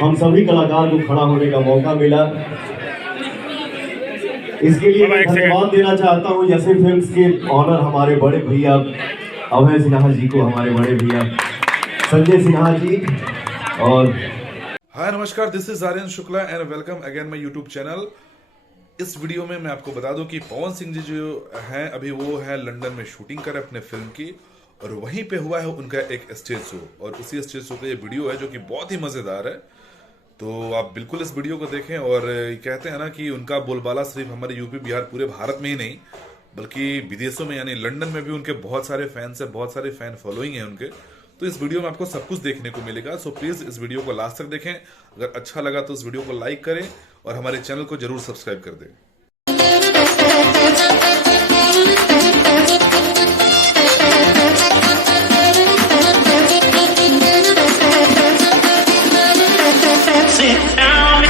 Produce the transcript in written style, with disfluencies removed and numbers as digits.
हम सभी कलाकार को खड़ा होने का मौका मिला। इसके लिए मैं धन्यवाद देना चाहता हूँ जैसे फिल्म्स के ऑनर हमारे बड़े भैया अभय सिन्हा जी को, हमारे बड़े भैया संजय सिन्हा जी। और हाय नमस्कार, this is Aryan Shukla and welcome again my YouTube channel. इस वीडियो में मैं आपको बता दूं कि पवन सिंह जी जो हैं अभी वो है लंदन में शूटिंग कर रहे अपने फिल्म की, और वहीं पे हुआ है उनका एक स्टेज शो, और उसी स्टेज शो का ये वीडियो है जो कि बहुत ही मजेदार है। तो आप बिल्कुल इस वीडियो को देखें। और कहते हैं ना कि उनका बोलबाला सिर्फ हमारे यूपी बिहार पूरे भारत में ही नहीं बल्कि विदेशों में यानी लंदन में भी उनके बहुत सारे फैंस है, बहुत सारे फैन फॉलोइंग है उनके। तो इस वीडियो में आपको सब कुछ देखने को मिलेगा, सो प्लीज इस वीडियो को लास्ट तक देखें। अगर अच्छा लगा तो इस वीडियो को लाइक करें और हमारे चैनल को जरूर सब्सक्राइब कर दें। Sit down,